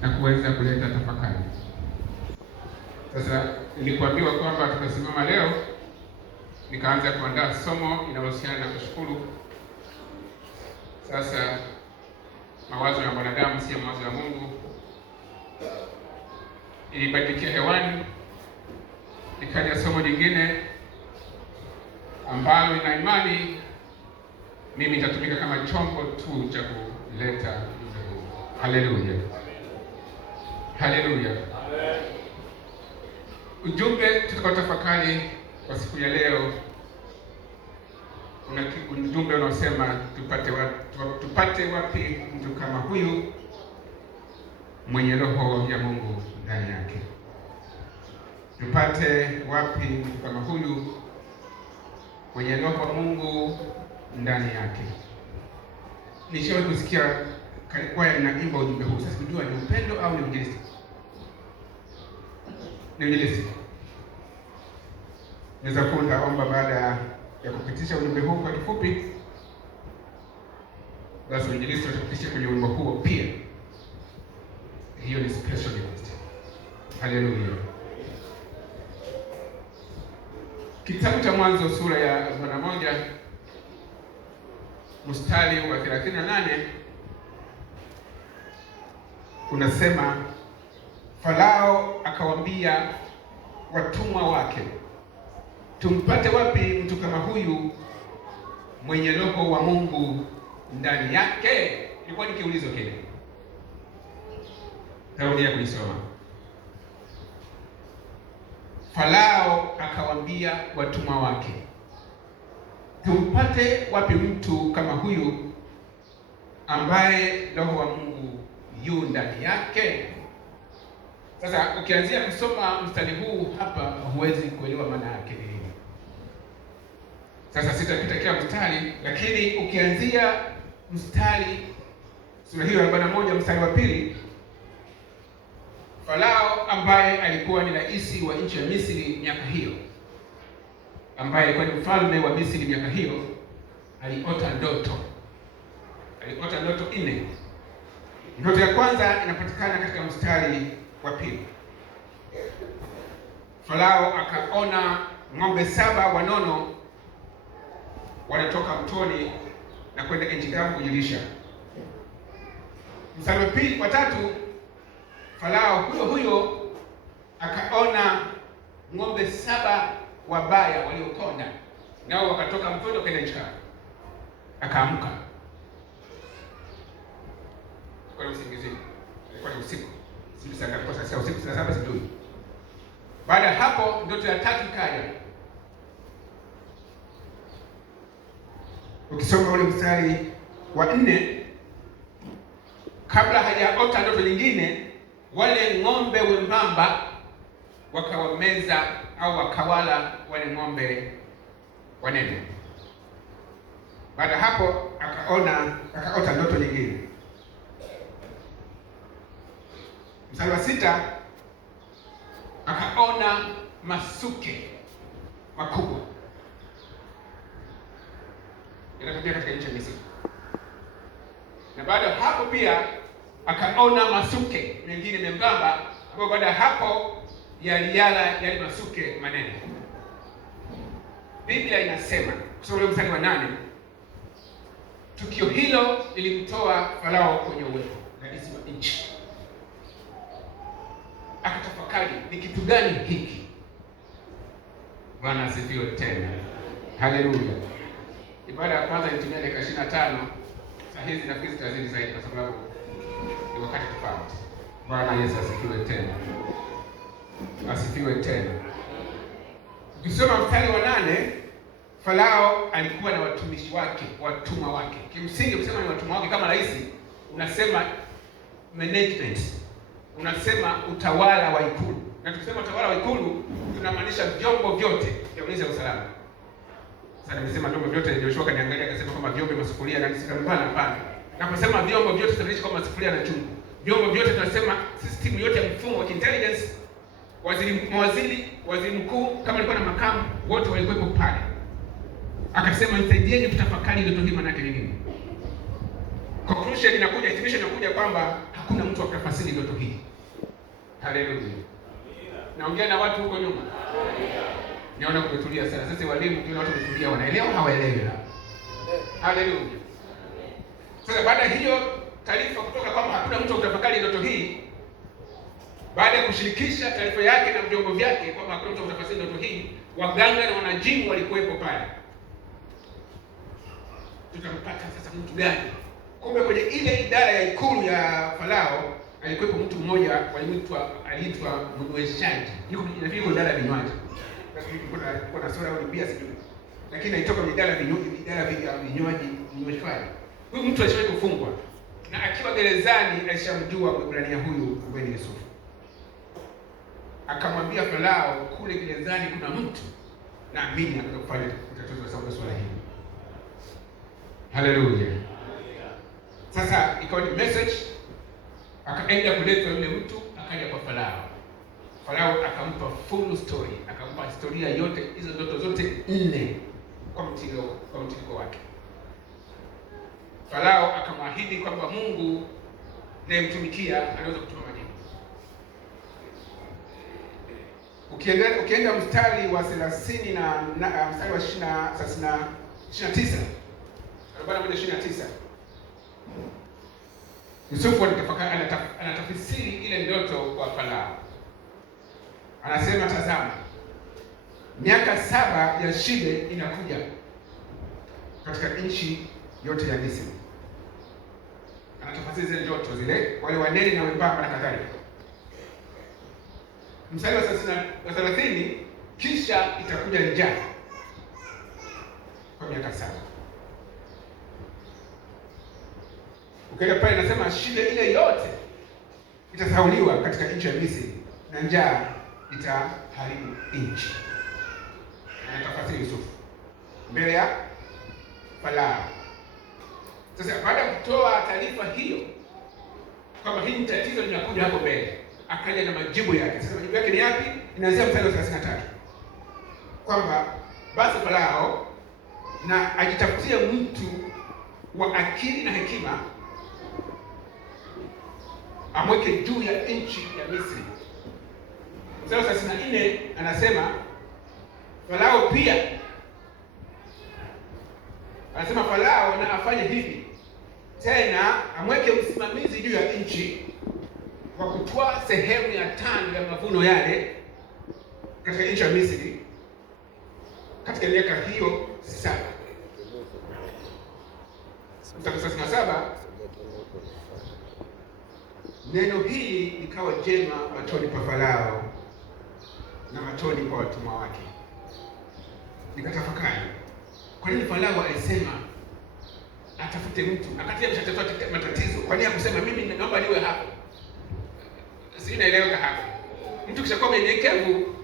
na kuweza kuleta tafakari. Sasa nilipoambiwa kwamba tutasimama leo, nikaanza kuandaa somo linalohusiana na kushukuru. Sasa mawazo ya mwanadamu si mawazo ya Mungu. Ilibadilikia hewani, ikaja somo lingine ambalo ina imani mimi nitatumika kama chombo tu cha kuleta ujumbe huu. Haleluya, haleluya. Ujumbe tutakao tafakari kwa siku ya leo una ujumbe unaosema tupate wapi mtu kama huyu mwenye roho ya Mungu ndani yake. Tupate wapi mtu kama huyu mwenye roho wa Mungu ndani yake. Nishawahi kusikia kwaya inaimba ujumbe huu. Sasa kujua ni upendo au ni uinjilisti? Ni uinjilisti. Naweza kuomba baada ya kupitisha ujumbe huu kwa kifupi, basi uinjilisti utapitisha kwenye wimbo huo pia. Hiyo ni special request. Haleluya. Kitabu cha Mwanzo sura ya 41 mstari wa 38 unasema, Farao akawaambia watumwa wake, tumpate wapi mtu kama huyu mwenye roho wa Mungu ndani yake? Ilikuwa ni kiulizo kile. Tarudia kuisoma. Farao akawaambia watumwa wake, tumpate wapi mtu kama huyu ambaye roho wa Mungu yu ndani yake? Sasa ukianzia kusoma mstari huu hapa huwezi kuelewa maana yake nini. Sasa sitapita kila mstari, lakini ukianzia mstari sura hiyo ya 41 mstari wa 2, Farao ambaye alikuwa ni rais wa nchi ya Misri miaka hiyo, ambaye alikuwa ni mfalme wa Misri miaka hiyo, aliota ndoto 4. Ndoto ya kwanza inapatikana katika mstari wa 2. Farao akaona ng'ombe 7 wanono wanatoka mtoni na kwenda nchi kavu kujilisha. Mstari wa 3, Farao huyo akaona ng'ombe 7 wabaya waliokonda, nao wakatoka mtoni kwenda nchi kavu. Akaamka. Kwa usingizi. Ilikuwa ni usiku. Sasa usiku saa 7 sijui. Baada ya hapo ndoto ya 3 ikaja. Ukisoma ule mstari wa 4, kabla hajaota ndoto nyingine, wale ng'ombe wembamba wakawameza au wakawala wale ng'ombe wanene. Baada hapo akaota ndoto nyingine. Mstari wa 6, akaona masuke makubwa yanatokea katika nchi ya Misri. Na baada hapo pia akaona masuke mengine membamba, kwa baada hapo yaliala yale masuke manene. Biblia inasema kusoma mstari wa 8, tukio hilo lilimtoa Farao kwenye uwepo rais wa nchi. Akatafakari, ni kitu gani hiki? Bwana asifiwe tena. Haleluya. Ibada ya kwanza ilitumia dakika 25. Saa hizi nafikiri zitazidi zaidi kwa sababu ni wakati tofauti. Bwana Yesu asifiwe tena. Asifiwe tena. Ukisoma mstari wa 8, Farao alikuwa na watumishi wake, watumwa wake. Kimsingi kusema ni watumwa wake kama rais, unasema management, unasema utawala wa ikulu. Na tukisema utawala wa ikulu tunamaanisha vyombo vyote vya ulinzi na usalama. Sasa nimesema vyombo vyote, Joshua kaniangalia akasema kama vyombo, masufuria na hapana. Na kusema vyombo vyote tunamaanisha kama masufuria na chungu. Vyombo vyote tunasema system yote ya mfumo wa intelligence, waziri mkuu kama alikuwa na makamu, wote walikuwepo pale. Akasema nisaidieni kutafakari ndoto hii maana yake nini. Conclusion inakuja, hitimisho inakuja kwamba hakuna mtu akafasiri ndoto hii. Haleluya. Naongea na watu huko nyuma. Naona kumetulia sana. Sasa walimu kuna watu wametulia, wanaelewa hawaelewi. Haleluya. Sasa baada hiyo taarifa kutoka kwamba hakuna mtu akutafakari ndoto hii, baada ya kushirikisha taarifa yake na vyombo vyake kwamba hakuna mtu akutafasiri ndoto hii, waganga na wanajimu walikuwepo pale. Tutampata sasa mtu gani? Kumbe kwenye ile idara ya ikulu ya Farao alikuwepo mtu mmoja aliitwa mnyweshaji. Yuko idara ya vinywaji. Kuna sura au bia sijui. Lakini alitoka kwenye idara ya vinywaji, mnyweshaji. Huyu mtu alishawahi kufungwa na akiwa gerezani alishamjua Mwebrania huyu ambaye ni Yusufu. Akamwambia Farao kule gerezani kuna mtu naamini anaweza kufanya utatuzi wa swala hili. Haleluya. Sasa ikawa ni message, akaenda kuletwa yule mtu, akaja kwa Farao. Farao akampa full story, akampa historia yote, hizo ndoto zote 4 kwa mtiririko wake. Farao akamwahidi kwamba Mungu anayemtumikia anaweza kutoa majibu. Ukienda mstari wa 30 na mstari wa 29 41-29, Yusufu anatafsiri ile ndoto kwa Farao. Anasema, tazama, miaka 7 ya shibe inakuja katika nchi yote ya Misri. Anatafsiri zile ndoto zile, wale wanene na wembamba na kadhalika. Mstari wa 30, kisha itakuja njaa kwa miaka 7. Ukaenda pale nasema shida ile yote itasahauliwa katika nchi ya Misri na njaa itaharibu nchi. Anatafsiri Yusufu mbele ya Farao. Sasa baada ya kutoa taarifa hiyo kwamba hili tatizo linakuja hapo mbele, akaja na majibu yake. Sasa majibu yake ni yapi? Inaanzia mstari wa 33 kwamba basi Farao na ajitafutie mtu wa akili na hekima amweke juu ya nchi ya Misri. Mstari wa 34 anasema Farao pia anasema Farao na afanye hivi tena, amweke msimamizi juu ya nchi kwa kutoa sehemu ya 5 ya mavuno yale katika nchi ya Misri katika miaka hiyo 7. Mstari wa 37, neno hili likawa jema machoni pa Farao na machoni pa watumwa wake. Nikatafakari, kwa nini Farao alisema atafute mtu akati ameshatatua matatizo? Kwa nini akusema mimi naomba niwe hapo? Si naeleweka hapo. Mtu kishakuwa mnyenyekevu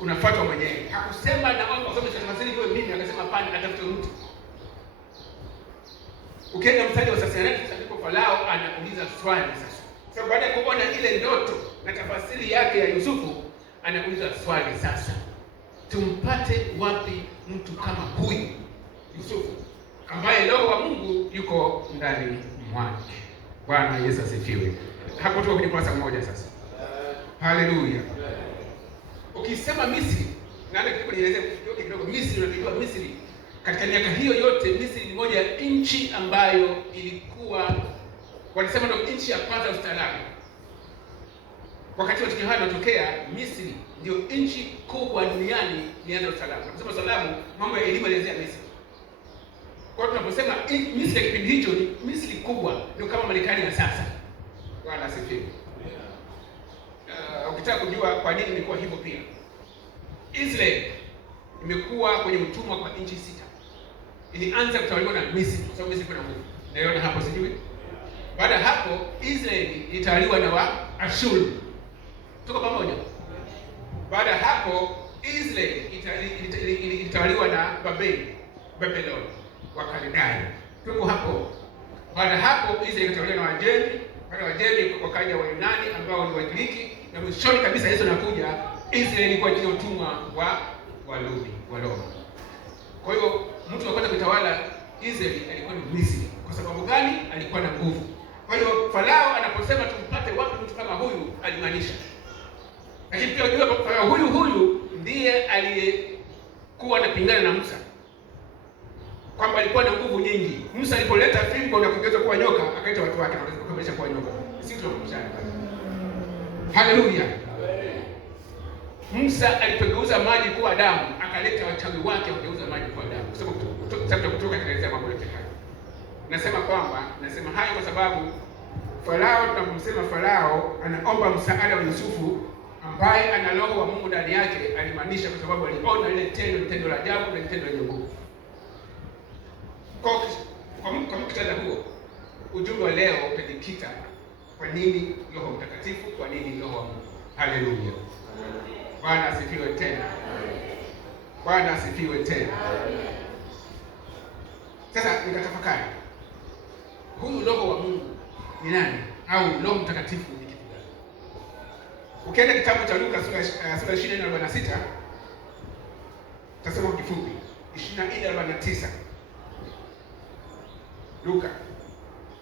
unafuatwa mwenyewe. Hakusema naomba usome tafsiri iwe mimi, akasema hapana, atafute mtu. Ukienda mstari wa 38 ndipo Farao anauliza swali sasa. Sasa baada ya kuona ile ndoto na tafasiri yake ya Yusufu, anauliza swali sasa, tumpate wapi mtu kama huyu Yusufu ambaye roho wa Mungu yuko ndani mwake? Bwana Yesu asifiwe. Hapo tuko kwenye kurasa moja sasa. Haleluya. Ukisema Misri, naenda kuelezea kidogo Misri. Unajua Misri katika miaka hiyo yote, Misri ni moja ya nchi ambayo ilikuwa walisema ndio nchi ya kwanza ustaarabu. Wakati wa tukio hili linatokea, Misri ndio nchi kubwa duniani ilianza ustaarabu. Tunasema ustaarabu, mambo ya elimu yalianzia Misri. Kwa hiyo tunaposema Misri ya kipindi hicho ni Misri kubwa, ndio kama Marekani ya sasa. Bwana asifiwe. Ukitaka kujua kwa nini ilikuwa hivyo pia, Israeli imekuwa kwenye utumwa kwa nchi 6. Ilianza kutawaliwa na Misri kwa sababu Misri kuna nguvu. Naiona hapo sijui. Baada hapo Israeli ilitawaliwa na Waashuru. Tuko pamoja? Baada hapo Israeli ilitawaliwa na Babylon, Wakaldai. Tuko hapo. Baada hapo Israeli ilitawaliwa na Wajemi. Baada ya Wajemi wakaja Wayunani ambao ni Wagiriki, na mwishoni kabisa Yesu anakuja Israeli kwa ajili ya utumwa wa Waroma. Kwa hiyo mtu wa kwanza kutawala Israeli alikuwa ni Misri. Kwa sababu gani? Alikuwa na nguvu. Kwa hiyo Farao anaposema tumpate wapi mtu kama huyu alimaanisha. Lakini pia unajua Farao huyu ndiye aliyekuwa anapingana na Musa, kwamba alikuwa na nguvu nyingi. Musa alipoleta fimbo na kugeuza kuwa nyoka, akaita watu wake wakaweza kuwa nyoka. Sisi tunamshana. Haleluya. Musa alipogeuza maji kuwa damu, akaleta wachawi wake wakageuza maji kuwa damu. Kwa sababu kutoka katika mambo yote haya. Nasema hayo kwa sababu Farao, tunapomsema Farao anaomba msaada wa Yusufu ambaye ana roho wa Mungu ndani yake, alimaanisha kwa sababu aliona ile tendo la ajabu na tendo lenye nguvu. Kwa muktadha huo, ujumbe wa leo umejikita kwa nini Roho Mtakatifu, kwa nini Roho wa Mungu. Haleluya. Bwana asifiwe tena. Bwana asifiwe tena. Sasa nikatafakari, huyu Roho wa Mungu ni nani, au Roho Mtakatifu ni kitu gani? Ukienda kitabu cha Luka sura 24:46, tasoma kifupi 24:49. Luka,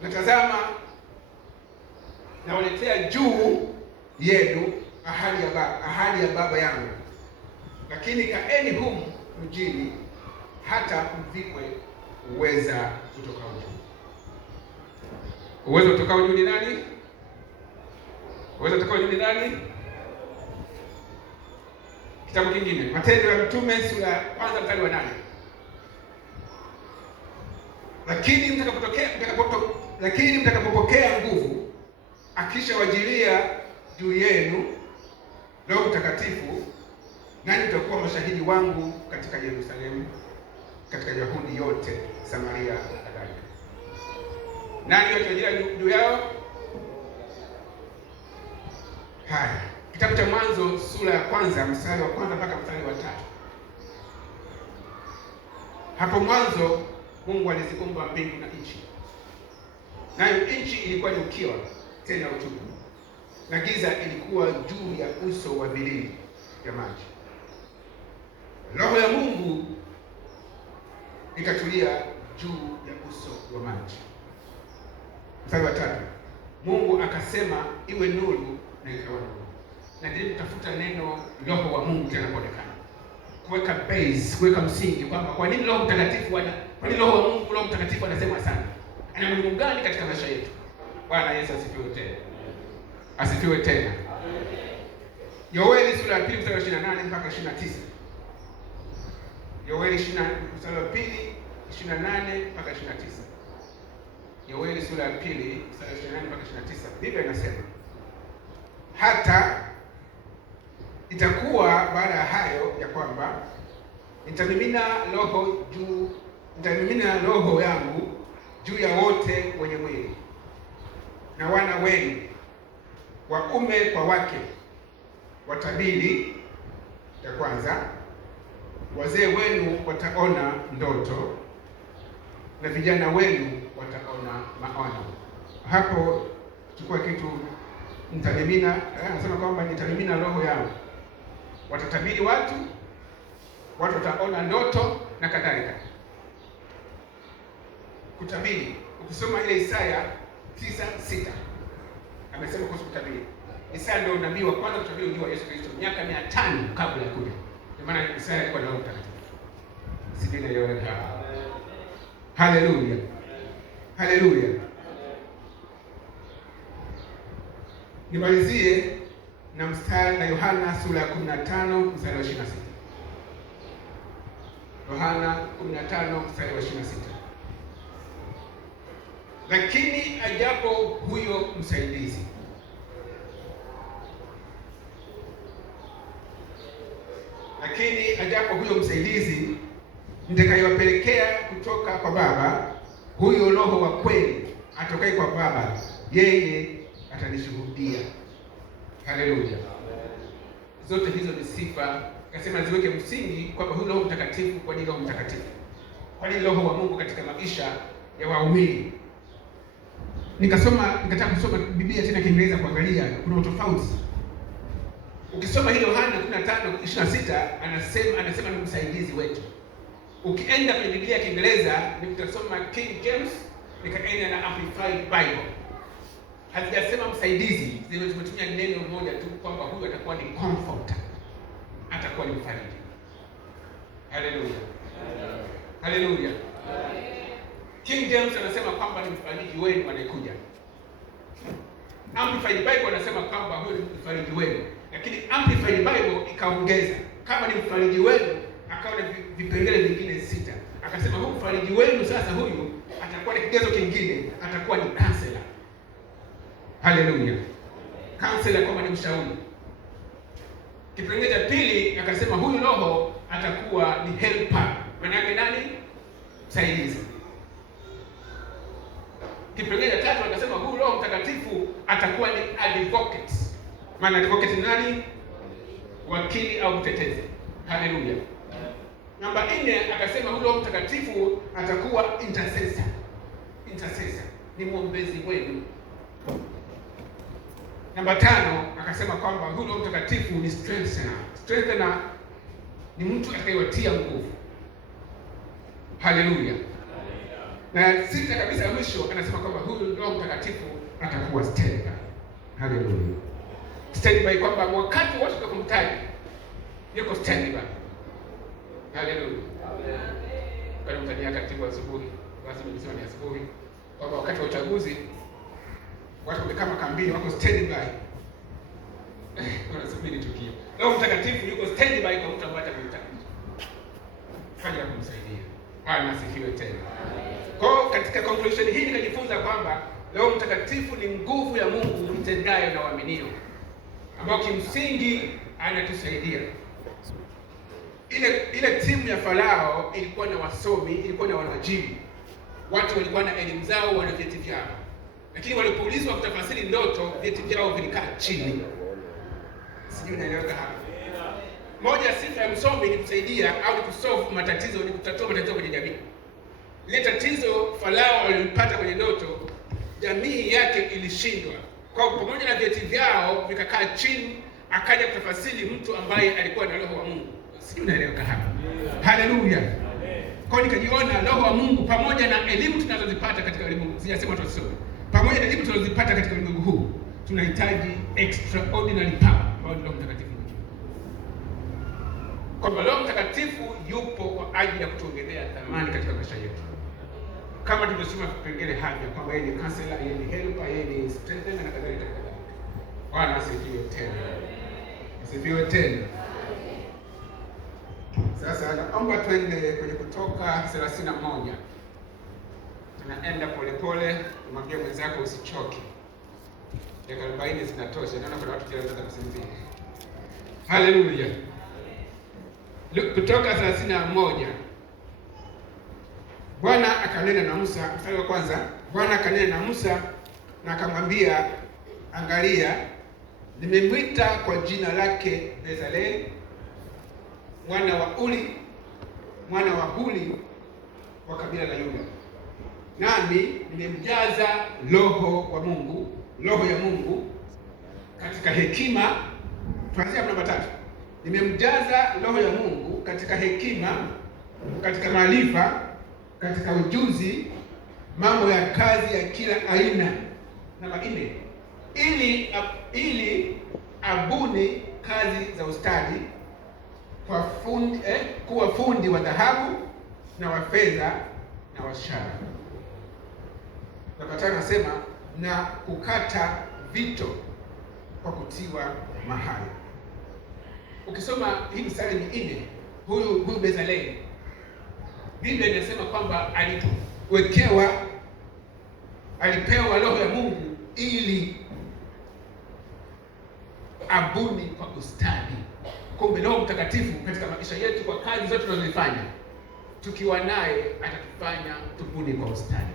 natazama nawaletea juu yenu ahadi ya Baba yangu, lakini kaeni humu mjini hata mvikwe uweza kutoka juu. Uwezo kutoka juu ni nani? Uwezo kutoka juu ni nani? Kitabu kingine, Matendo ya Mtume sura ya 1 mstari wa 8. Lakini mtakapopokea nguvu, akishawajilia juu yenu Roho Mtakatifu, nani mtakuwa mashahidi wangu katika Yerusalemu, katika Yahudi yote, Samaria na kadhalika. Nani yotajilia juu yao? Haya, kitabu cha Mwanzo sura ya 1 mstari wa 1 mpaka mstari wa 3. Hapo mwanzo Mungu aliziumba mbingu na nchi. Nayo nchi ilikuwa ni ukiwa tena utupu, na giza ilikuwa juu ya uso wa vilindi vya maji. Roho ya Mungu ikatulia juu ya uso wa maji. Mstari wa 3. Mungu akasema iwe nuru, na ikawa nuru. Na ndipo kutafuta neno Roho wa Mungu tena kuonekana, kuweka base, kuweka msingi kwamba kwa nini Roho Mtakatifu kwa nini Roho wa Mungu, Roho Mtakatifu anasema sana, ana umuhimu gani katika maisha yetu. Bwana Yesu asifiwe tena. Asifiwe tena. Yoeli sura ya 2 mstari wa 28 mpaka 29. Yoeli 20 mstari wa 2, 28 mpaka 29. Yoeli sura ya 2 mstari wa 28 mpaka 29. Biblia inasema, hata itakuwa baada ya hayo ya kwamba nitamimina roho yangu juu ya wote wenye mwili, na wana wenu waume kwa wake watabiri. Ya kwanza, wazee wenu wataona ndoto, na vijana wenu wataona maono. Hapo chukua kitu, nitamimina, anasema kwamba nitamimina roho yangu, watatabiri watu wataona ndoto na kadhalika. Kutabiri, ukisoma ile Isaya 9:6 amesema kuhusu kutabiri. Isaya ndio nabii wa kwanza kutabiri ujio wa Yesu Kristo miaka 500 kabla ya kuja. Kwa maana Isaya alikuwa na Roho Mtakatifu. Sibile yote hapa. Haleluya. Haleluya. Nimalizie na mstari na Yohana sura ya 15 mstari wa 26. Yohana 15 mstari wa 26. Lakini ajapo huyo msaidizi, nitakayewapelekea kutoka kwa Baba, huyo Roho wa kweli atokaye kwa Baba, yeye atanishuhudia. Haleluya. Zote hizo ni sifa, akasema ziweke msingi kwamba huyo Roho Mtakatifu. Kwa nini Roho Mtakatifu? Kwa nini Roho wa Mungu katika maisha ya waumini? Nikataka kusoma Biblia tena Kiingereza kuangalia kuna tofauti. Ukisoma hilo Yohana 15:26 anasema ni msaidizi wetu. Ukienda kwenye Biblia ya Kiingereza, nitasoma King James, nikaenda na Amplified Bible. hazijasema msaidizi, zimetumia neno moja tu kwamba huyu atakuwa ni comforter, atakuwa ni mfariji. Haleluya, haleluya. King James anasema kwamba ni mfariji wenu anayekuja. Amplified Bible anasema kwamba huyu ni mfariji wenu, lakini Amplified Bible ikaongeza kama ni mfariji wenu, akawa na vipengele vingine 6. Akasema huyu mfariji wenu sasa, huyu atakuwa na kigezo kingine, atakuwa ni counselor. Haleluya, counselor kama ni mshauri. Kipengele cha pili akasema huyu Roho atakuwa ni helper. Maana yake nani? Msaidizi. Kipengele cha tatu akasema huyu Roho Mtakatifu atakuwa ni advocate. Maana advocate nani? Wakili au mtetezi. Haleluya. Namba 4 akasema huyu Roho Mtakatifu atakuwa intercessor. Intercessor ni mwombezi wenu. Namba 5 akasema kwamba huyu Roho Mtakatifu ni strengthener. Strengthener ni mtu atakayewatia nguvu. Haleluya. Na 6 kabisa mwisho anasema kwamba huyu Roho Mtakatifu atakuwa standby. Haleluya. Standby kwamba wakati wote tunakumtaja yuko standby. Haleluya. Kwa mtania katibu asubuhi, basi nimesema ni asubuhi, kwamba wakati wa uchaguzi watu wamekaa kambini, wako standby. Wanasubiri tukio. Roho Mtakatifu yuko standby kwa mtu ambaye atamhitaji. Fanya kumsaidia. Bwana asifiwe tena. Kwa katika conclusion hii nikajifunza kwamba Roho Mtakatifu ni nguvu ya Mungu itendayo na waaminio, ambao kimsingi anatusaidia. Ile timu ya Farao ilikuwa na wasomi, ilikuwa na wanajimu. Watu walikuwa na elimu zao, wana vyeti vyao. Lakini walipoulizwa kutafasiri ndoto, vyeti vyao vilikaa chini. Sijui unaeleweka hapa. Moja sifa ya msomi ni kusaidia au ni kusolve matatizo, ni kutatua matatizo kwenye jamii. Ile tatizo Farao alilipata kwenye ndoto, jamii yake ilishindwa. Kwa pamoja na vyeti vyao vikakaa chini, akaja kutafasiri mtu ambaye alikuwa na roho wa Mungu. Sijui unaeleweka hapa. Haleluya. Kwa nikajiona roho wa Mungu pamoja na elimu tunazozipata katika ulimwengu, sijasema tusome. Pamoja na elimu tunazozipata katika ulimwengu huu, tunahitaji extraordinary power kwa Roho Mtakatifu. Kwa Roho Mtakatifu yupo kwa ajili ya kutuongezea thamani katika maisha yetu. Kama tulivyosema vipengele hapa kwamba yeye ni counselor, yeye ni helper, yeye ni strengthener na kadhalika. Bwana asifiwe tena. Asifiwe tena. Sasa naomba twende kwenye Kutoka 31. Tunaenda polepole, mwambie mwenzako usichoke. Dakika 40 zinatosha. Naona kuna watu wanaweza kusinzia. Haleluya. Kutoka 31. Bwana akanena na Musa, mstari wa kwanza. Bwana akanena na Musa na akamwambia, angalia, nimemwita kwa jina lake Bezaleli mwana wa Uri, mwana wa Huri wa kabila la Yuda. Nami nimemjaza roho wa Mungu, roho ya Mungu katika hekima. Tuanzie namba 3. Nimemjaza roho ya Mungu katika hekima, katika maarifa, katika ujuzi, mambo ya kazi ya kila aina. Namba 4. Ili abuni kazi za ustadi, kuwa fundi wa dhahabu na wa fedha na wa shaba. Namba 5 nasema na kukata vito kwa kutiwa mahali. Ukisoma hii mstari minne, huyu Bezaleli, Biblia inasema kwamba alipewa roho ya Mungu ili abuni kwa ustadi. Kumbe Roho Mtakatifu katika maisha yetu, kwa kazi zote tunazofanya, tukiwa naye atatufanya tubuni kwa ustadi.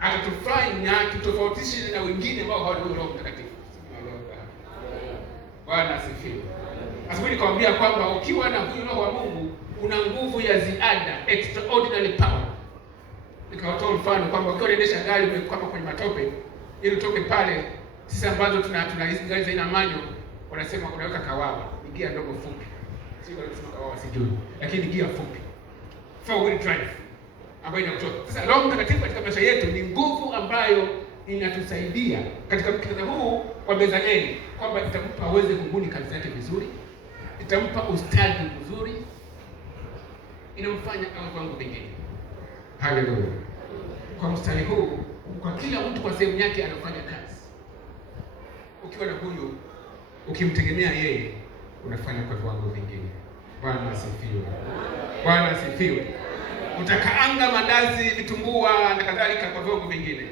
Atatufanya tutofautishe na wengine ambao hawana Roho Mtakatifu. Bwana asifiwe. Asubuhi nikamwambia kwamba ukiwa na huyu Roho wa Mungu una nguvu ya ziada, extraordinary power. Nikatoa mfano kwamba ukiwa unaendesha gari umekwama kwenye matope, ili utoke pale, sisi ambazo tuna hizi gari za ina manyo, wanasema unaweka kawawa, ni gia ndogo fupi. Sio wanasema kawawa sijui, lakini gia fupi. 4-wheel drive ambayo inakutoa. Sasa Roho Mtakatifu katika maisha yetu ni nguvu ambayo inatusaidia katika mkutano huu wa Bezaleli kwamba itampa aweze kubuni kazi yake vizuri, itampa ustadi mzuri, inamfanya awe kwangu vingine. Haleluya! Kwa mstari huu, kwa kila mtu kwa sehemu yake anafanya kazi. Ukiwa na huyu, ukimtegemea yeye, unafanya kwa viwango vingine. Bwana asifiwe. Bwana asifiwe. Utakaanga mandazi, vitumbua na kadhalika kwa viwango vingine,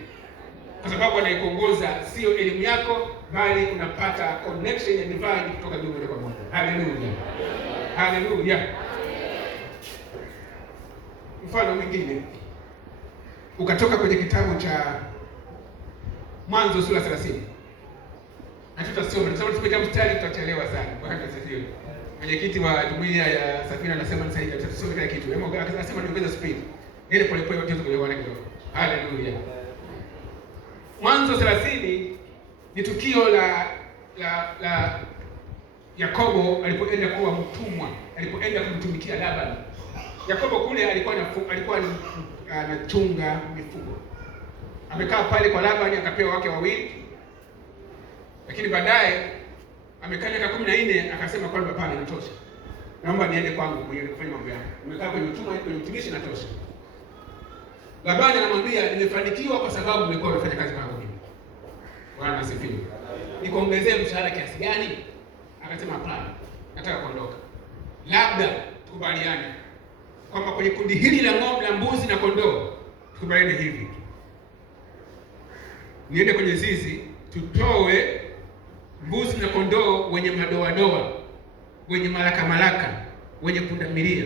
kwa sababu anaikuongoza sio elimu yako, bali unapata connection ya divine kutoka juu moja kwa moja. Haleluya, haleluya. Mfano mwingine ukatoka kwenye kitabu cha Mwanzo sura 30. Hatutasoma, sababu tukipiga mstari tutachelewa sana. Bwana asifiwe. Mwenyekiti wa jumuiya ya Safina anasema nisaidie tutasoma kila kitu. Hebu akasema niongeze speed. Ile pole pole watu kuelewana kidogo. Haleluya. Mwanzo 30 ni tukio la Yakobo alipoenda kuwa mtumwa, alipoenda kumtumikia Labani. Yakobo kule alikuwa anachunga mifugo. Amekaa pale kwa Labani akapewa wake wawili. Lakini baadaye amekaa miaka 14 akasema kwamba hapana, inatosha. Naomba niende kwangu mwenyewe kufanya mambo yangu. Nimekaa kwenye utumishi inatosha. Labani anamwambia nimefanikiwa kwa sababu nimekuwa nafanya kazi kwangu mimi. Bwana asifiwe. Nikuongezee mshahara kiasi gani? Akasema hapana, nataka kuondoka. Labda tukubaliane kwamba kwenye kundi hili la ng'ombe, la mbuzi na kondoo, tukubaliane hivi. Niende kwenye zizi, tutoe mbuzi na kondoo wenye madoadoa, wenye malaka, wenye pundamilia.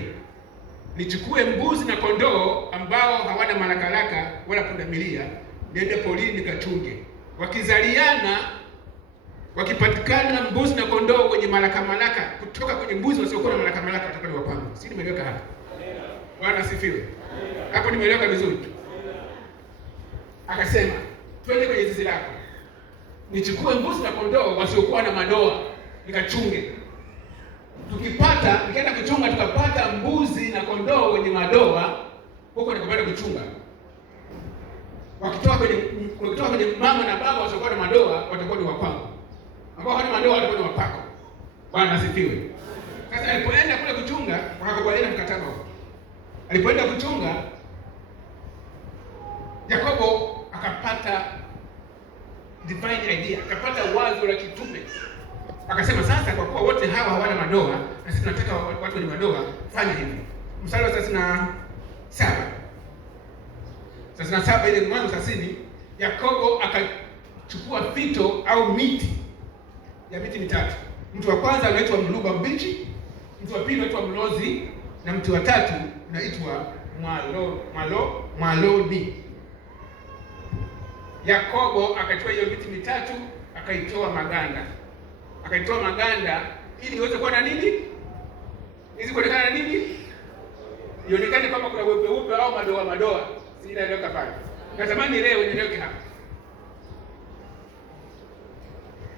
Nichukue mbuzi na kondoo ambao hawana malaka wala pundamilia, niende porini nikachunge. Wakizaliana, wakipatikana mbuzi na kondoo wenye malaka kutoka kwenye mbuzi wasiokuwa na malaka watakuwa wa kwangu. Si nimeweka hapa? Bwana asifiwe. Hapo nimeeleweka vizuri? Akasema, twende kwenye zizi lako. Nichukue mbuzi na kondoo wasiokuwa na madoa, nikachunge. Nikaenda kuchunga, tukapata mbuzi na kondoo wenye madoa, huko nikapata kuchunga. Wakitoka kwenye mama na baba wasiokuwa na madoa, watakuwa ni wa kwangu. Ambao hawana madoa watakuwa ni wapako. Bwana asifiwe. Sasa alipoenda kule kuchunga, wakakubaliana mkataba huo. Alipoenda kuchunga, Yakobo akapata divine idea, akapata wazo la kitume. Akasema sasa, kwa kuwa wote hawa hawana madoa na sisi tunataka watu wenye madoa, fanya hivi. Mstari wa 37 ile Mwanzo 30, Yakobo akachukua fito au miti ya miti mitatu. Mtu wa kwanza anaitwa mluba mbichi, mtu wa pili anaitwa mlozi, na mtu wa tatu anaitwa mwaloni. Yakobo akachukua hiyo miti mitatu, akaitoa maganda ili iweze kuwa na nini? Hizi kuonekana nini? Ionekane kama kuna weupe au madoa. Sisi naeleweka pale. Natamani leo nieleweke hapa.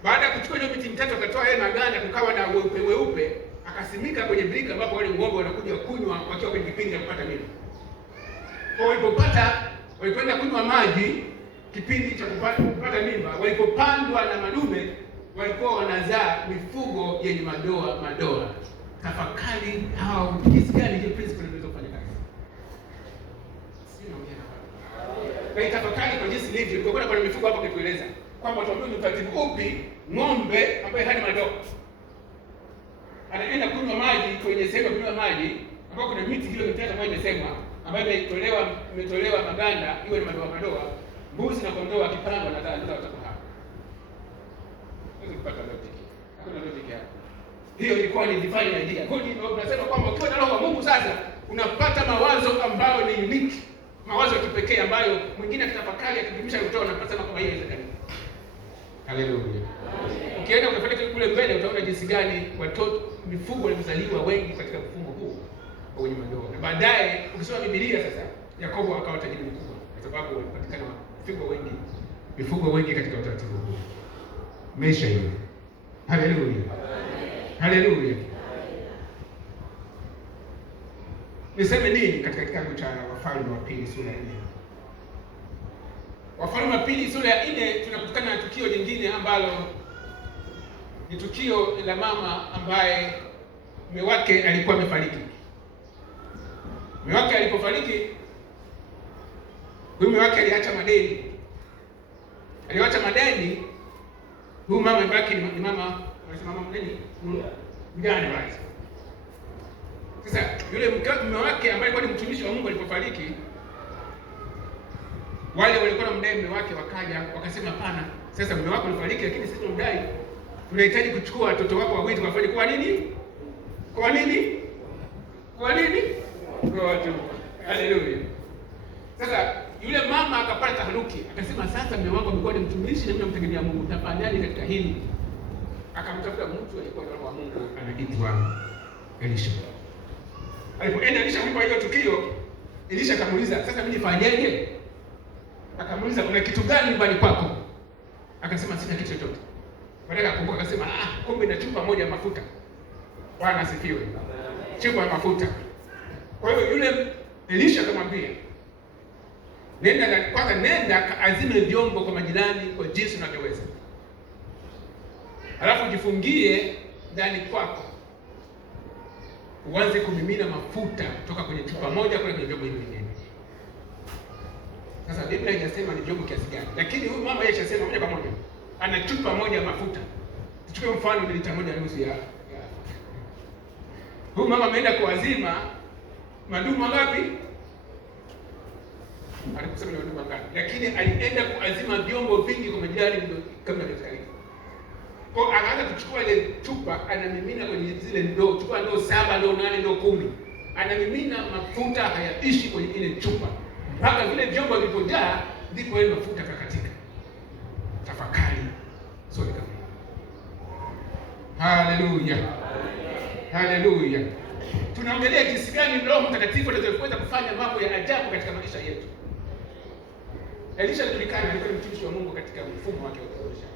Baada ya kuchukua hiyo miti mitatu akatoa yale maganda, kukawa na weupe, akasimika kwenye birika ambapo wale ng'ombe wanakuja kunywa wakiwa kwenye kipindi cha kupata mimba. Kwa walipoenda kunywa maji kipindi cha kupata mimba, walipopandwa na madume walikuwa wanazaa mifugo yenye madoa. Tafakari hao jinsi gani hiyo principle inaweza kufanya kazi. Sio naongea hapa. Kwa tafakari kwa jinsi ilivyo. Kwa mifugo hapo kitueleza kwamba tuambie ni taratibu upi ng'ombe ambaye hana madoa anaenda kunywa maji kwenye sehemu ya kunywa maji ambapo kuna miti hiyo mitatu ambayo imesemwa, ambayo imetolewa maganda iwe ni madoa. Mbuzi na kondoo akipandwa na watakuwa hapa. Kupata logic. Hakuna logic hapo. Hiyo ilikuwa ni divine idea. Kwa hiyo tunasema kwamba ukiwa na roho wa Mungu sasa unapata mawazo ambayo ni unique, mawazo ya kipekee ambayo mwingine akitafakari akidumisha kutoa na kusema kama hiyo inawezekana. Haleluya. Ukienda ukafanya kule mbele utaona jinsi gani watoto mifugo walizaliwa wengi katika mfumo huu wenye madoa. Na baadaye ukisoma Biblia sasa Yakobo akawa tajiri mkubwa kwa sababu walipatikana mifugo wengi katika utaratibu huu. Maisha hiyo. Haleluya. Haleluya. Niseme nini katika kitabu cha Wafalme wa Pili sura ya 4? Wafalme wa Pili sura ya 4 tunakutana na tukio lingine ambalo ni tukio la mama ambaye mume wake alikuwa amefariki. Mume wake alipofariki, mume wake aliacha madeni. Aliacha madeni. Huyu mama mbaki ni mama, anasema mama nini? Mjane basi. Sasa yule mume wake ambaye alikuwa ni mtumishi wa Mungu alipofariki, wale walikuwa na mdai mume wake wakaja wakasema, hapana, sasa mume wako alifariki lakini sisi tunamdai. Tunahitaji kuchukua watoto wako wawili tukafanye kwa nini? Kwa nini? Kwa nini? Kwa watu. Haleluya. Sasa yule mama akapata taharuki, akasema sasa mume wangu amekuwa ni mtumishi na mimi namtegemea Mungu, tafanyaje katika hili? Akamtafuta mtu aliyekuwa roho wa Mungu anaitwa Elisha. Alipoenda Elisha kumpa hiyo tukio, Elisha akamuuliza, sasa mimi nifanyeje? Akamuuliza, kuna kitu gani nyumbani kwako? Akasema sina kitu chochote. Baadaye akakumbuka akasema, kumbe na chupa moja ya mafuta. Bwana asifiwe. Chupa ya mafuta. Kwa hiyo yule Elisha akamwambia, nenda kaazime vyombo kwa majirani kwa jinsi unavyoweza. Alafu jifungie ndani kwako. Uanze kumimina mafuta kutoka kwenye chupa moja kwenda kwenye vyombo vingine. Sasa Biblia haijasema ni vyombo kiasi gani, lakini huyu mama yeye anasema moja kwa moja ana chupa moja ya mafuta. Tuchukue mfano ni lita 1.5 ya. Huyu mama ameenda kuazima madumu mangapi? Alikusema ni madumu mangapi? Lakini alienda kuazima vyombo vingi kwa majirani kama vile. Kwa anaanza kuchukua ile chupa, anamimina kwenye zile ndoo, chukua ndoo 7, ndoo 8, ndoo 10. Anamimina mafuta hayaishi kwenye ile chupa. Mpaka vile vyombo vilipojaa ndipo ile mafuta kakatika. Tafakari. Sio kama. Haleluya. Haleluya. Tunaongelea jinsi gani Roho Mtakatifu anaweza kufanya mambo ya ajabu katika maisha yetu. Elisha alijulikana alikuwa ni mtumishi wa Mungu katika mfumo wake wa kuonesha.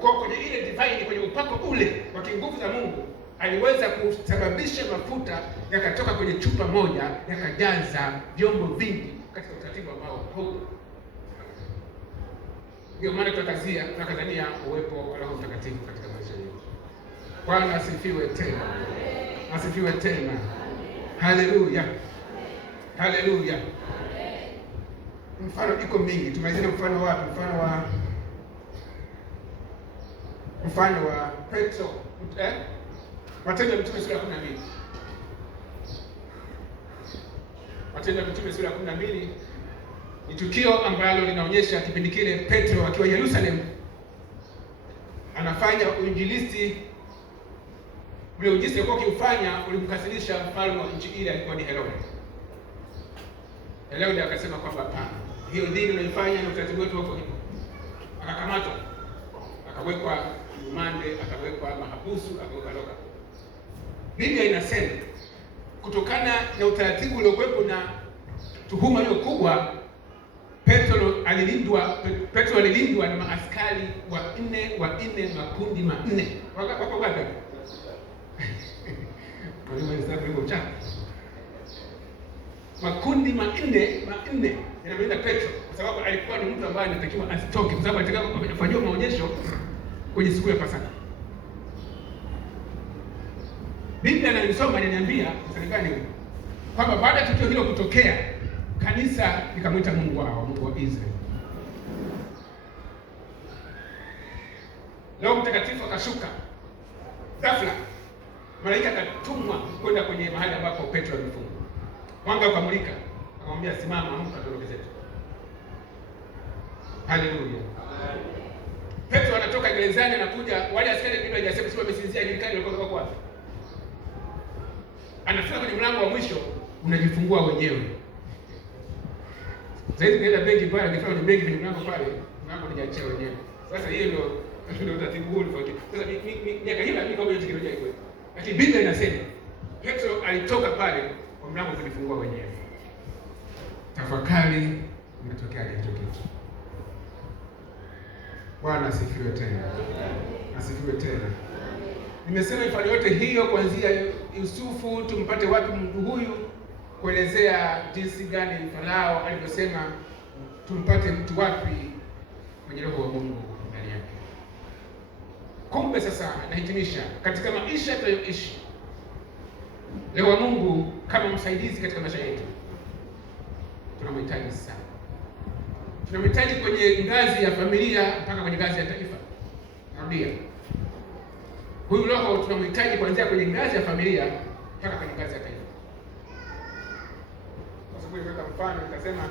Kwa kwenye ile divine, kwenye upako ule wa nguvu za Mungu, aliweza kusababisha mafuta yakatoka kwenye chupa moja yakajaza vyombo vingi katika utaratibu ambao huko. Ndio maana tunakazania uwepo wa Roho Mtakatifu katika maisha yetu. Bwana asifiwe tena. Asifiwe tena. Haleluya. Haleluya. Mfano iko mingi. Tumalizane mfano wapi? Mfano wa Petro. Matendo ya Mitume sura ya 12. Matendo ya Mitume sura ya 12 ni tukio ambalo linaonyesha kipindi kile Petro akiwa Yerusalemu anafanya uinjilisti. Ule uinjilisti alikuwa akiufanya ulimkasirisha mfalme wa nchi ile, alikuwa ni Herode. Herode akasema kwamba hapana, hiyo dini unaifanya na utaratibu wetu wako hivyo. Akakamatwa, akawekwa rumande, akawekwa mahabusu, akawekwa loka. Biblia inasema kutokana na utaratibu uliokuwepo na tuhuma hiyo kubwa, Petro alilindwa na maaskari wa 4 makundi manne. Wako ngapi? Kwa hiyo hesabu hiyo chafu. Makundi manne yanamlinda Petro kwa sababu alikuwa ni mtu ambaye anatakiwa asitoke, kwa sababu alitaka kufanywa maonyesho kwenye siku ya Pasaka. Biblia inasoma inaniambia msalibani kwamba baada ya tukio hilo kutokea, kanisa likamwita Mungu wao, Mungu wa Israeli. Roho Mtakatifu akashuka. Ghafla malaika akatumwa kwenda kwenye mahali ambapo Petro alifungwa. Mwanga ukamulika, akamwambia simama, amka, tuondoke zetu. Haleluya. Petro anatoka gerezani, anakuja, wale askari Biblia haijasema sio wamesinzia, julikani walikuwa kwa wapi. Anafika kwenye mlango wa mwisho, unajifungua wenyewe. Zaidi kaenda benki pale, angefanya ni benki kwenye mlango pale, mlango unajiachia wenyewe. Sasa hiyo ndio utaratibu huu ulifanyika. Sasa miaka hiyo ni kama hiyo teknolojia iko. Lakini Biblia inasema Petro alitoka pale kwa mlango kujifungua wenyewe. Tafakari imetokea hicho kitu. Bwana asifiwe tena. Asifiwe tena. Nimesema ifanye yote hiyo kuanzia Yusufu tumpate wapi mtu huyu, kuelezea jinsi gani Farao alivyosema tumpate mtu wapi mwenye roho wa Mungu ndani yake. Kumbe sasa nahitimisha, katika maisha tunayoishi, roho wa Mungu kama msaidizi katika maisha yetu tunamhitaji sana. Tunamhitaji kwenye ngazi ya familia mpaka kwenye ngazi ya taifa. Narudia, huyu roho tunamhitaji kuanzia kwenye ngazi ya familia mpaka kwenye ngazi ya taifa. Kwa sababu nimeweka mfano nikasema,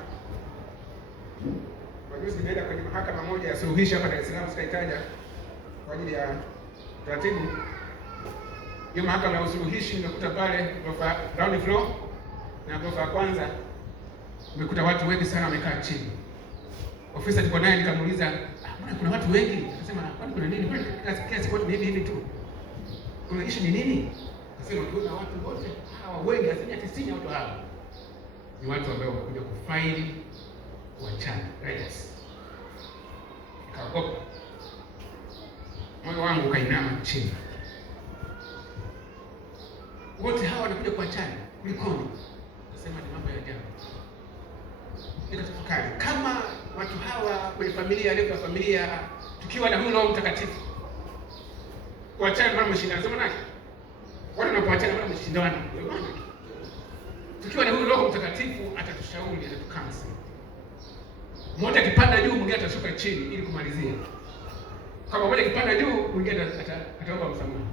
wajuzi nimeenda kwenye mahakama moja ya suluhisho hapa Dar es Salaam, sikaitaja kwa ajili ya taratibu. Hiyo mahakama ya usuluhishi nimekuta pale ground floor na ghorofa ya kwanza, nimekuta watu wengi sana wamekaa chini. Ofisa tuko naye nikamuuliza, mbona kuna watu wengi? Akasema, kwani kuna nini? Kila siku watu ni hivi tu. Kuna issue ni nini? Akasema, kuna watu wote hawa wengi, 90% watu hawa ni watu ambao wamekuja kufaili kuachana. Yes. Nikaogopa. Moyo wangu ukainama chini. Wote hawa wanakuja kuachana. Kulikoni? Nasema ni mambo ya ajabu. Nikatafakari, kama watu hawa kwenye familia, leo familia tukiwa na huyo Roho Mtakatifu, kuachana kama mshindano, sema nani? Watu wanapoachana kama mshindano. Tukiwa na huyo Roho Mtakatifu atatushauri, atatukansa. Mmoja akipanda juu, mwingine atashuka chini ili kumalizia. Kama mmoja akipanda juu, mwingine ataomba msamaha.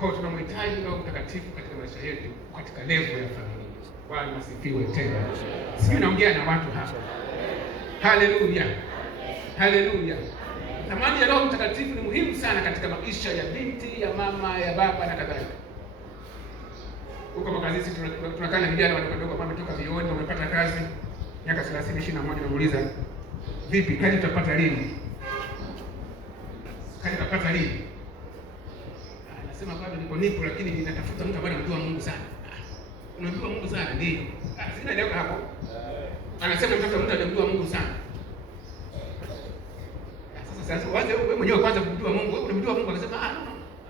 Kwa hiyo tunamhitaji Roho Mtakatifu katika maisha yetu, katika level ya familia. Bwana asifiwe tena. Sisi naongea na watu hapa. Haleluya. Haleluya. Thamani ya Roho Mtakatifu ni muhimu sana katika maisha ya binti, ya mama, ya baba na kadhalika. Huko makazi tunakaa na vijana wadogo ambao wametoka vioni, wamepata kazi miaka 30, 21, namuuliza, vipi kazi utapata lini? Kazi utapata lini? Anasema bado nipo lakini ninatafuta mtu ambaye anamjua Mungu sana. Unamjua Mungu sana? Ndio. Sina leo hapo. Anasema mtafuta mtu anamjua Mungu sana. Sasa wewe mwenyewe kwanza kumjua Mungu, wewe unamjua Mungu, akasema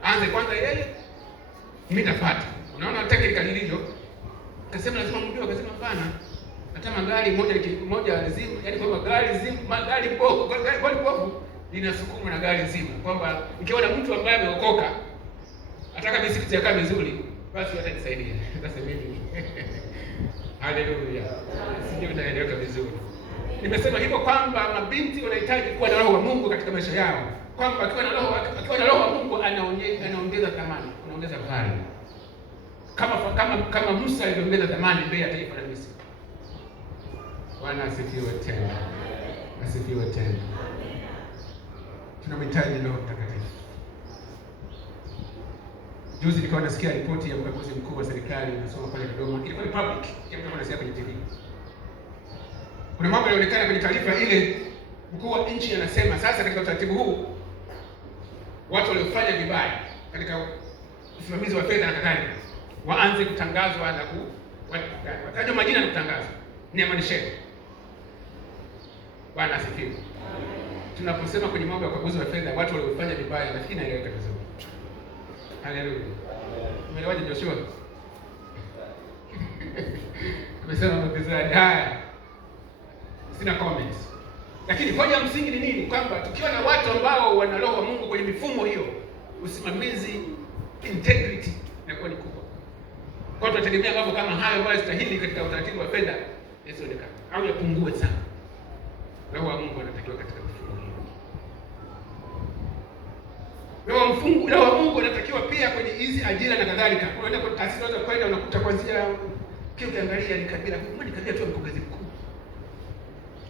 aanze kwanza yeye, mimi nitafuata. Unaona technical hivyo. Akasema lazima mjue, akasema hapana. Hata magari moja zima, yaani kwa magari pofu linasukuma na gari zima. Kwamba nikiona mtu ambaye ameokoka ataka misikiti yake vizuri, basi watanisaidia. Nitasema hivi. Haleluya. Sije vinaeleweka vizuri. Nimesema hivyo kwamba mabinti wanahitaji kuwa na Roho wa Mungu katika maisha yao. Kwamba akiwa na Roho wa Mungu anaongeza thamani, anaongeza value. Kama Musa aliongeza thamani mbele ya taifa la Misri. Bwana asifiwe tena. Asifiwe tena. Tunamhitaji Roho Mtakatifu. Juzi nilikuwa nasikia ripoti ya mkaguzi mkuu wa serikali nasoma pale Dodoma. Ilikuwa ni public, kila mtu anasikia kwenye TV. Kuna mambo yanaonekana kwenye taarifa ile, mkuu wa nchi anasema sasa katika utaratibu huu watu waliofanya vibaya katika usimamizi wa fedha na kadhalika waanze kutangazwa na watajwa majina na kutangazwa. Niamanisheni. Bwana asifiwe. Tunaposema kwenye mambo ya ukaguzi wa fedha watu waliofanya vibaya, nafikiri naeleweka vizuri. Haleluya. Umeelewaje Joshua? Tumesema mapezani haya. Sina comments. Lakini hoja msingi ni nini? Kwamba tukiwa na watu ambao wana Roho wa Mungu kwenye mifumo hiyo, usimamizi, integrity inakuwa ni kubwa. Kwa hiyo tunategemea mambo kama hayo ambayo stahili katika utaratibu wa fedha yasionekane au yapungue sana. Roho wa Mungu anatakiwa katika mifumo hiyo. Roho wa Mungu anatakiwa pia kwenye hizi ajira na kadhalika. Unaenda kwa taasisi zote kwenda unakuta kwanzia kile ukiangalia ni kabila, ni kabila tu mkurugenzi mkuu.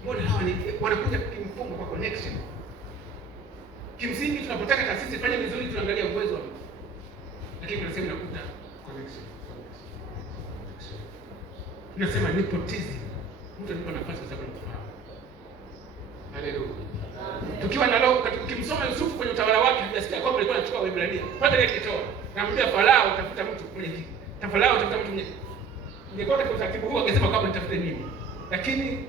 Mbona hawa ni wanakuja kimfumo kwa connection. Kimsingi tunapotaka taasisi ifanye vizuri tunaangalia uwezo wa mtu. Lakini tunasema unakuta connection. Tunasema nepotism. Mtu anipa nafasi kwa sababu anafahamu. Haleluya. Tukiwa na Roho, ukimsoma Yusufu kwenye utawala wake, hajasikia kwamba alikuwa anachukua Waebrania. Pata ile kitoa. Namwambia Farao tafuta mtu mwenye kiti. Farao tafuta mtu mwenye. Ingekuwa katika utaratibu huu angesema kwamba nitafute mimi. Lakini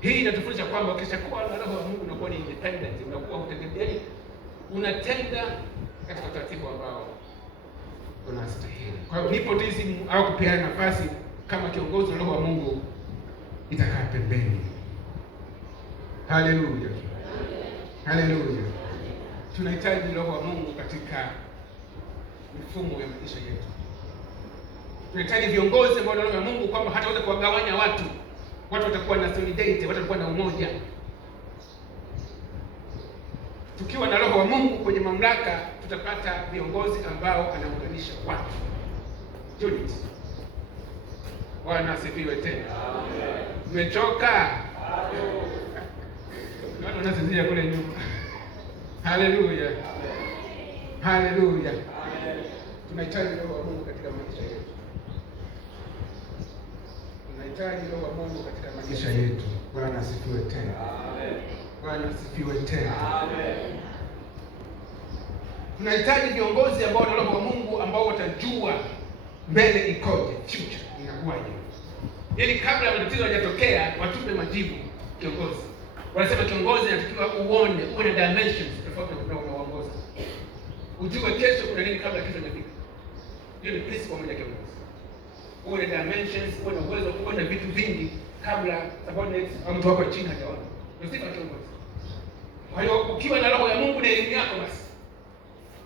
hii inatufundisha kwamba ukishakuwa na Roho wa Mungu unakuwa ni independent, unakuwa utegemezi, unatenda katika utaratibu ambao unastahili. Kwa hiyo nepotism au kupeana nafasi kama kiongozi wa Roho wa Mungu itakaa pembeni. Haleluya, haleluya. Tunahitaji Roho wa Mungu katika mifumo ya maisha yetu. Tunahitaji viongozi ambao Roho wa Mungu kwamba hataweza kuwagawanya watu. Watu watakuwa na solidarity, watu watakuwa na umoja. Tukiwa na Roho wa Mungu kwenye mamlaka, tutapata viongozi ambao anaunganisha watu. Unity. Bwana asifiwe tena. Umechoka? Watu wanasinzia kule nyuma. Haleluya. Haleluya. Tunahitaji Roho wa Mungu katika maisha yetu. Tunahitaji Roho wa Mungu katika maisha yetu. Bwana asifiwe tena. Amen. Bwana asifiwe tena. Amen. Tunahitaji viongozi ambao ni Roho wa Mungu ambao watajua mbele ikoje, future inakuwaje. Yaani kabla ya matatizo hayajatokea watupe majibu kiongozi. Wanasema kiongozi anatakiwa uone dimensions tofauti na unaoongoza. Ujue kesho kuna nini kabla kitu hajafika. Hiyo ni principle moja ya kiongozi. Uone dimensions, uone uwezo, uone vitu vingi kabla subordinates au mtu wako chini hajaona. Ndio sifa ya kiongozi. Kwa hiyo ukiwa na Roho ya Mungu na elimu yako basi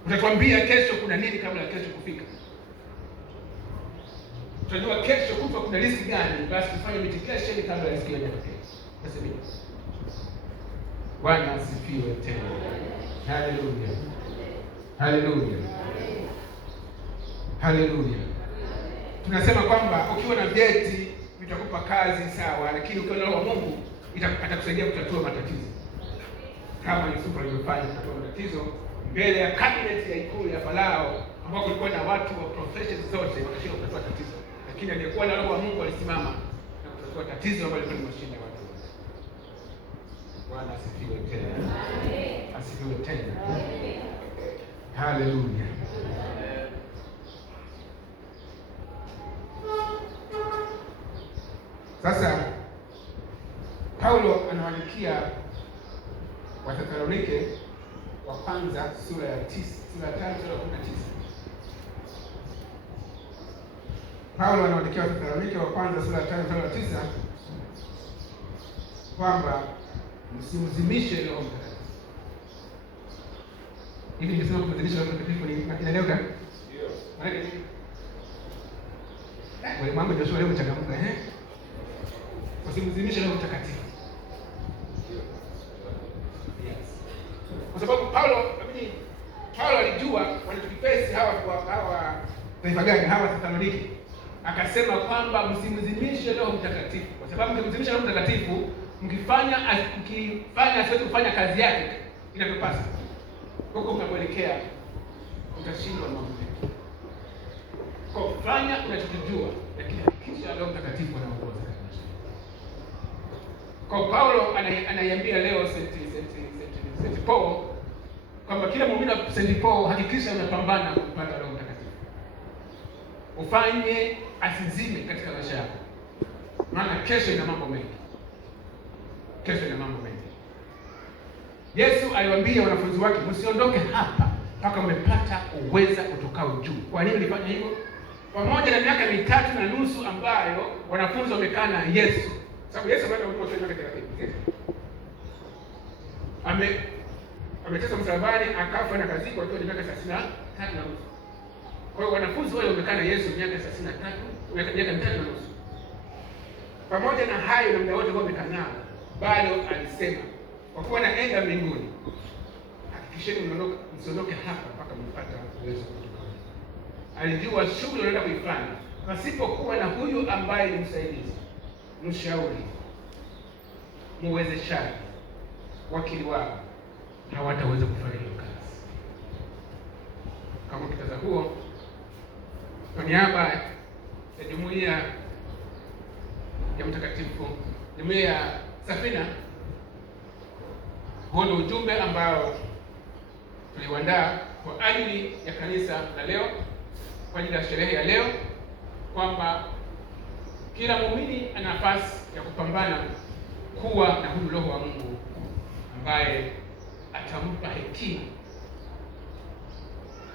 utatuambia kesho kuna nini kabla ya kesho kufika. Tunajua kesho kutwa kuna risk gani, basi tufanye mitigation kabla ya risk hiyo haijatokea. Basi mimi. Bwana asifiwe tena. Haleluya. Haleluya. Haleluya. Tunasema kwamba ukiwa na vyeti vitakupa kazi sawa, lakini ukiwa na Roho wa Mungu atakusaidia kutatua matatizo. Kama Yusufu alivyofanya kutatua matatizo mbele ya cabinet ya ikulu ya Farao, ambao kulikuwa na watu wa professions zote wakashindwa kutatua tatizo. Lakini aliyekuwa na Roho wa Mungu alisimama na kutatua tatizo ambalo lilikuwa limeshinda watu wote. Bwana asifiwe tena. Amen. Asifiwe tena. Amen. Haleluya. Sasa Paulo anawaandikia Wathesalonike wa kwanza sura ya 5 sura ya 19. Paulo anawaandikia Wathesalonike wa kwanza sura ya 5 sura ya 9 kwamba msimzimishe Roho Mtakatifu. Hivi ningesema kumzimisha Roho Mtakatifu ni inaeleweka? Ndio. Maana ni wale mambo ndio sio leo mchangamka Msimzimishe Roho Mtakatifu. Kwa sababu Paulo alijua wanatupesi hawa taifa gani, hawa Thesalonike. Akasema kwamba msimzimishe Roho Mtakatifu. Kwa sababu mkimzimisha Roho Mtakatifu, mkifanya asiweze kufanya kazi yake inavyopasa, huko mnapoelekea utashindwa mambo. Kwa kufanya unachokijua, lakini kisha Roho Mtakatifu anaongoza. Kwa Paulo anaiambia leo St. Paul kwamba kila muumini wa St. Paul hakikisha unapambana kupata Roho Mtakatifu. Ufanye asizime katika maisha yako. Maana kesho ina mambo mengi. Kesho ina mambo mengi. Yesu aliwaambia wanafunzi wake, msiondoke hapa mpaka mmepata uweza kutokao juu. Kwa nini alifanya hivyo? Pamoja na miaka 3.5 ambayo wanafunzi wamekaa na Yesu. Sababu Yesu baada ya huduma ya miaka 30. Ameteswa msalabani, akafa na kazikwa akiwa na miaka 33.5. Kwa hiyo wanafunzi wale wamekaa na Yesu miaka 33, miaka 3.5. Pamoja na hayo na muda wote wao wamekaa nao, bado alisema, kwa kuwa naenda mbinguni, hakikisheni msiondoke hapa mpaka mpate uwezo kutoka. Alijua shughuli anaenda kuifanya pasipokuwa na huyu ambaye ni msaidizi, mshauri, muwezeshaji, wakili wao, hawataweza kufanya hiyo kazi. Kama kitasa huo, kwa niaba ya jumuiya ya mtakatifu, jumuiya ya Safina, huo ndio ujumbe ambao tuliuandaa kwa ajili ya kanisa la leo, kwa ajili ya sherehe ya leo, kwamba kila muumini ana nafasi ya kupambana kuwa na huyu Roho wa Mungu ambaye atampa hekima,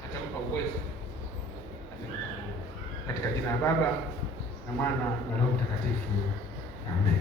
atampa uwezo, katika jina la Baba na Mwana na Roho Mtakatifu. Amen.